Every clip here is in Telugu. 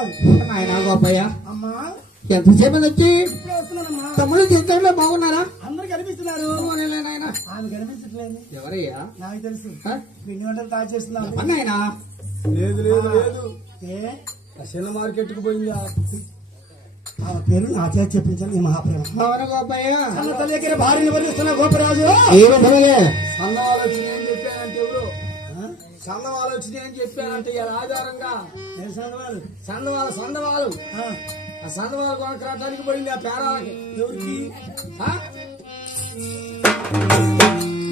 నాయన గోపయ్య అమ్మా ఎంతసేపు వచ్చి వస్తున్నానమ్మా. తమ్ముడు జీవితంలో బాగున్నారా? అందరు కనిపిస్తున్నారు. నాయన ఆమె కనిపించట్లేదు. ఎవరయ్యా? నాకు తెలుసు. పిండి వంటలు తయారు చేస్తున్నాను. నాయన లేదు లేదు లేదు, ఏ చిన్న మార్కెట్ కు పోయింది. ఆమె పేరు నా చేతి చెప్పించాలి. ఈ మహాప్రేమ అవును గోపయ్య. తన తల్లి దగ్గర భార్యను వరిస్తున్న గోపరాజు. ఏ విధములే సన్నవాళ్ళు వచ్చి నేను చెప్పానంటే ఎవరు? సన్నవాళ్ళు వచ్చి నేను చెప్పానంటే ఇలా ఆధారంగా వాళ్ళు సందవాళ్ళు ఆ సందవాళ్ళు కొనకరాటానికి పోయింది. ఆ పేరాలకి ఎవరికి ఆ?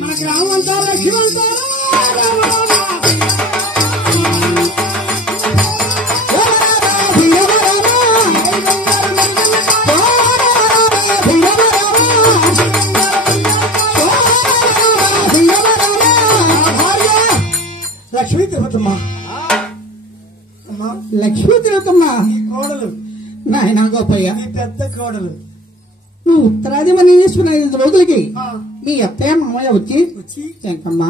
మన గ్రామం అంతా లక్ష్మంతారా లక్ష్మీ తిరుపతమ్మ. అమ్మా లక్ష్మీ తిరుగుతున్నా ఈ కోడలు, నాయన గోపయ్య. ఈ పెద్ద కోడలు నువ్వు ఉత్తరాది మనీ చేసుకున్న 5 రోజులకి ఆ, మీ అత్తయ్య మామయ్య వచ్చి వచ్చి శంకమ్మ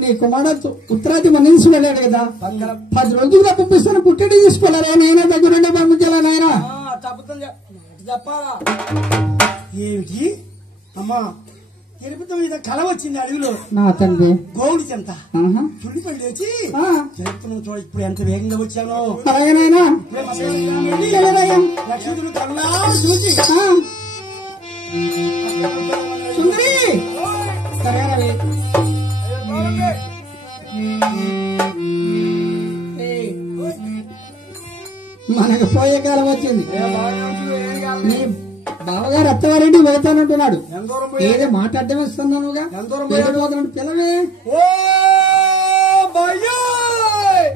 నీ కుమారుడు ఉత్తరాది మన్నించి వెళ్ళాడు కదా, 10 రోజులుగా పంపిస్తాను పుట్టడి తీసుకోలేరా నాయన, దగ్గరుండే పంపించాలా నాయన? తప్పుతుంది చెప్పాలా? ఏమిటి అమ్మా తిరుపతి మీద కళ వచ్చింది అడవిలో. నా తండ్రి గోవుడి చెంత ఆహా. చుడి పడి వచ్చి ఆ, చెప్తున్నాం చూడ ఇప్పుడు ఎంత వేగంగా వచ్చాను. అలాగే నాయనా. ఇప్పుడే మా గ్రామం వెళ్ళి వెళ్ళరాయ్యా. లక్ష్మీదేవి కళ్ళా చూసి ఆ, సుందరి సరేనవి. ఏయ్, మనకు పోయే కాలం వచ్చింది. నీ బావగారు అత్తవారింటి పోతానంటున్నాడు. ఎంత దూరం పోయి ఏదో మాట్లాడటం ఇస్తున్నానుగా, ఎంత దూరం ఏదో పోతున్నాడు పిల్లవే. ఓ బాయ్యోయ్!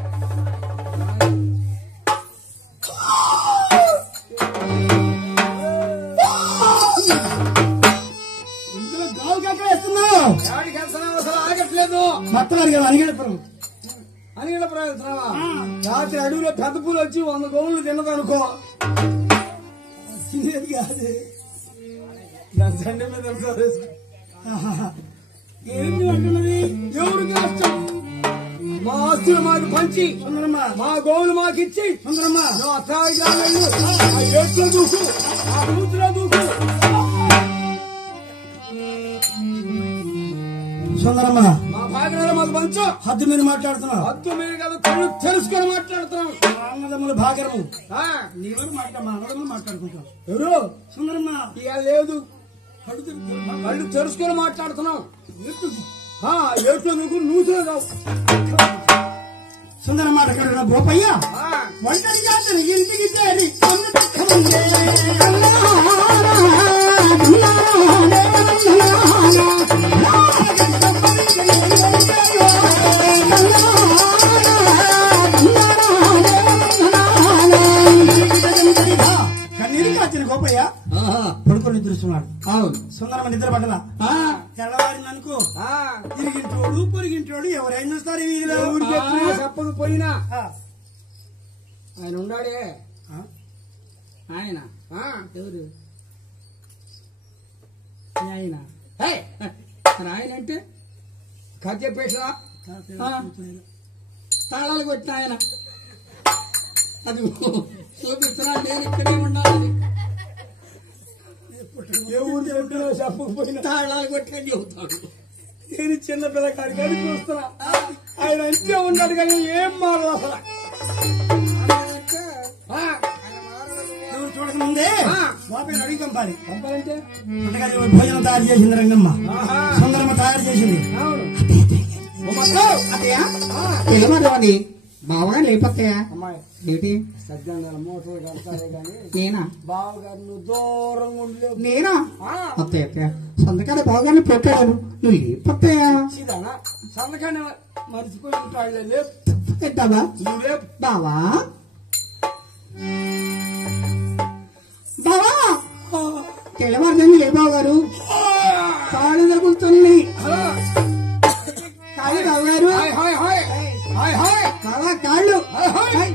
ఇందులో గావుకి ఎక్కడ వేస్తున్నావు? యాడికి వెళ్తున్నావు? అసలు ఆగట్లేదు. మొత్తం అడిగాను అడిగేటప్పుడు అనిగడ ప్రయత్నమా? రాత్రి అడవిలో పెద్ద పూలు వచ్చి 100 గోవులు తిన్నదనుకో. తినేది కాదు. దాని సండే మీద తెలుసా రేసు? ఏంటి అంటున్నది? ఎవరికి నష్టం? మా ఆస్తులు మాకు పంచి సుందరమ్మ మా గోవులు మాకిచ్చి సుందరమ్మ నువ్వు అత్తాయిగా వెళ్ళు. ఆ ఏట్లో దూకు, ఆ కూతులో దూకు. సుందరమ్మ మా భాగంలో మాకు పంచు. హద్దు మీరు మాట్లాడుతున్నావు. హద్దు మీరు కదా తెలుసుకొని మాట్లాడుతున్నాం. అన్నదమ్ముల భాగరము ఆ, నీవని మా అన్నదమ్ములు మాట్లాడుకుంటాం. ఎవరు సుందరమ్మ ఇక లేదు, కళ్ళు తిరుగుతుంది. కళ్ళు తెలుసుకొని మాట్లాడుతున్నాం. ఆ, ఏట్లో దూకు, నూతులో కావు. సుందరమ్మ అక్కడ గోపయ్య ఆ, ఒంటరి జాతర ఇంటికి చేరి కన్నీరు కాచిన గోపయ్య ఆహా. పడుకొని నిద్రిస్తున్నాడు. అవును. సుందరమ్మ నిద్ర పడ్డలా ఆ, తెల్లవారింది అనుకో. ఆ, తిరిగింటోడు పొరిగింటోడు ఎవరైనా చూస్తారు ఈ వీధిలో. ఊరికి ఎప్పుడు చెప్పకపోయినా ఆ, ఆయన ఉన్నాడే. ఆ, ఆయన ఆ, ఎవరు ఆయన? హే, మరి ఆయన అంటే కథ చెప్పేసా? తాళాలు కొట్టిన ఆయన. అది చూపిస్తున్నా, నేను ఇక్కడే ఉండాలి. ఏ ఊరు చెప్పినా చెప్పకపోయినా తాళాలు కొట్టిన చెబుతాడు. నేను చిన్న పిల్లకాడి కానీ చూస్తున్నా. ఆయన అంతే ఉన్నాడు కానీ ఏం మారదు అసలు. ఆ, ఎవరు చూడకముందే ఆ. గోపయ్యను అడిగి పంపాలి. పంపాలంటే అందుకని భోజనం తయారు చేసింది రంగమ్మ. ఆహా, సుందరమ్మ తయారు చేసింది. అవును. అత్తయ్యా పిల్లమని బావగా లేపత్తయ్యా. అమ్మాయి ఏంటి సజ్జన మోటార్ కడతారే గాని నేనా? బావగారు నువ్వు దూరంగా ఉండలేవు. నేనా? అత్తయ్య అత్తయ్య సంతకాడ బావగానే పెట్టాడు, నువ్వు లేపత్తయ్యా. చిదానా సంతకాన్ని మర్చిపోయి ఉంటాడులే. లేపు, తింటావా నువ్వు లేపు. బావా? బావా తెల్లవారుదండి లే బావగారు, కాళ్ళు తగులుతున్నాయి. కాళ్ళు బావగారు, hi hi hi hi hi బావా కాళ్ళు. హాయ్.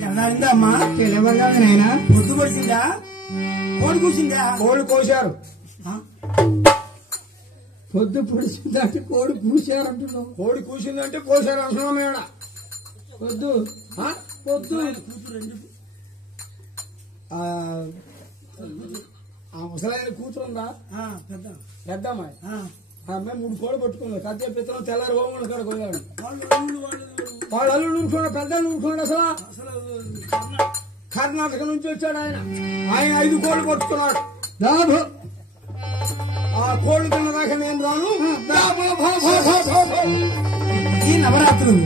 తెల్లారిందా అమ్మా? తెల్లవారుగా నాయనా. పొద్దు పొడిచిందా? కోడి కూర్చుందా? కోళ్ళు కోశారు. ఆ? పొద్దు పొడిచిందంటే కోడి కూసారంటున్నావు. కోడి కూసిందంటే కోశారు అంటున్నాం మేడ. వద్దు వద్దు ముసలాయన కూతురు ఉందా? పెద్ద అమ్మాయి. ఆ అమ్మాయి 3 కోళ్ళు పట్టుకుంది. కత్తి పిత్తనం తెల్లారి హోములు కాడ కొన్నాడు. వాళ్ళు అల్లుడు ఊరుకోండి, పెద్ద ఊరుకోండి. అసలు కర్ణాటక నుంచి వచ్చాడు ఆయన. 5 కోళ్ళు పట్టుకున్నాడు. ఆ కోళ్ళు తిన్నదాకా నేను రాను. ఈ నవరాత్రులు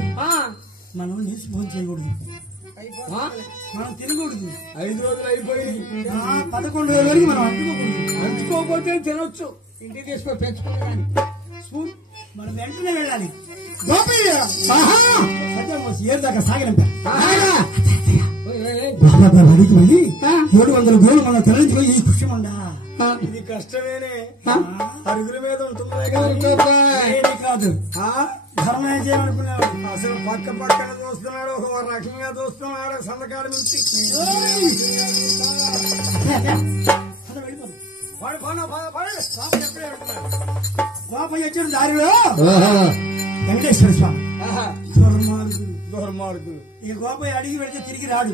మనం నీసి ఫోన్ చేయకూడదు, మనం తినకూడదు. 5 రోజులు అయిపోయి 11 రోజుల వరకు మనం అంటుకోకపోతే తినొచ్చు. ఇంటికి తీసుకొని పెంచుకోవడానికి స్పూన్ మనం వెంటనే వెళ్ళాలి. ఏడు దాకా సాగనంప అడిగి వెళ్ళి 700 గోళ్ళు మనం తరలించుకొని ఈ కృష్ణమండా. ఇది కష్టమేనే, అరుగుల మీద ఉంటుంది కాదు. ధర్మం చేయమనుకున్నాడు. అసలు పక్కన చూస్తున్నాడు, ఒక రకంగా చూస్తున్నాడు. సందకాడు నుంచి గోపయ్య వచ్చాడు దారిలో వెంకటేశ్వర స్వామి. దుర్మార్గులు. ఈ గోపయ్య అడిగి వెళ్తే తిరిగి రాడు.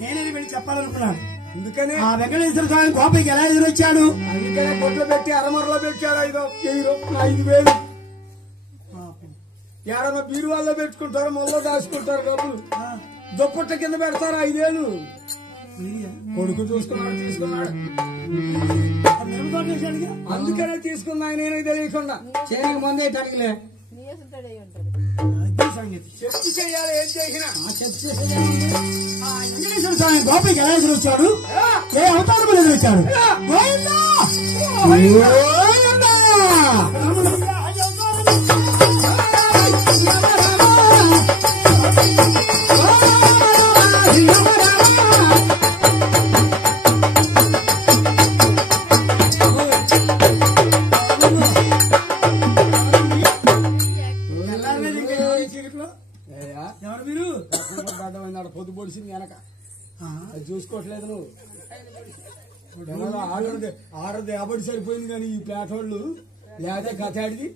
నేనే వెళ్ళి చెప్పాలనుకున్నాను. అందుకనే ఆ వెంకటేశ్వర స్వామి గోపయ్యకి ఎలా ఎదురొచ్చాడు? అందుకనే పొట్లు పెట్టి అరమరలో పెట్టాడు. 5,000 ఏడమ బీరువాల్లో పెట్టుకుంటారు, మొల్లో దాచుకుంటారు. డబ్బులు దుప్పట్ల కింద పెడతారు. 5,000 కొడుకు చూసుకున్నాడు, తీసుకున్నాడు. అందుకనే తీసుకున్నా నేనే తెలియకుండా. చేయడానికి ముందే అడిగిలే చెప్పు చెయ్యాలి. ఏం చేసినా వెంకటేశ్వర స్వామి గోపయ్యకి ఎలా ఎదురొచ్చాడు? ఏ అవతారం ఎదురొచ్చాడు? ఎవరు మీరు? పొద్దు పొడిచింది వెనక, అది చూసుకోవట్లేదు నువ్వు. ఆడది ఆబడి సరిపోయింది. కానీ ఈ పేటోళ్ళు లేదా కథాడిది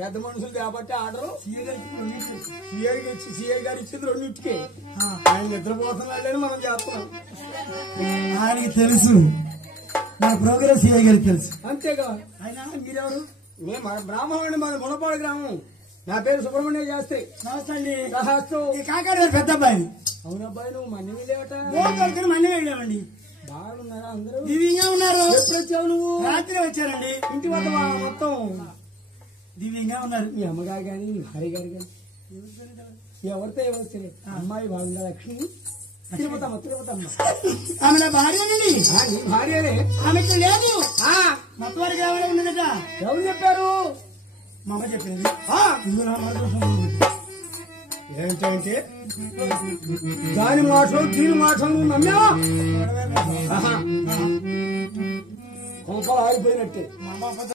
పెద్ద మనుషులు కాబట్టి ఆర్డరు సిఐ గారు ఇచ్చింది 2 ఆయన నిద్రపోతున్నాడని మనం చేస్తున్నాం. ఆయనకి తెలుసు, మన ప్రోగ్రెస్ సిఐ గారికి తెలుసు. అంతేగా. ఆయన మీరెవరు? మేము బ్రాహ్మణుడి, మన మునపాడు గ్రామం. నా పేరు సుబ్రహ్మణ్యం చేస్తే. కాకాడు పెద్ద అబ్బాయి. అవునబ్బాయి, నువ్వు మన్ని లేవట. మన్ని వెళ్ళామండి. బాగున్నారా అందరూ? దివ్యంగా ఉన్నారు. ఎప్పుడు వచ్చావు నువ్వు? రాత్రి వచ్చారండి. ఇంటి వద్ద మొత్తం దివ్యంగా ఉన్నారు. మీ అమ్మగారు గాని, మీ భార్య గారు గాని ఎవరితో ఎవరు? అమ్మాయి బాగుందా? లక్ష్మి తిరుపతమ్మ. ఆమె నా భార్యనండి. నీ భార్యనే. ఆమెకి లేదు, మొత్తం వరకు ఎవరు ఉన్నదట. ఎవరు చెప్పారు? మా అమ్మ చెప్పింది. ఏంటంటే దాని మాటలు దీని మాటలు నమ్మా కొంపలు ఆగిపోయినట్టే.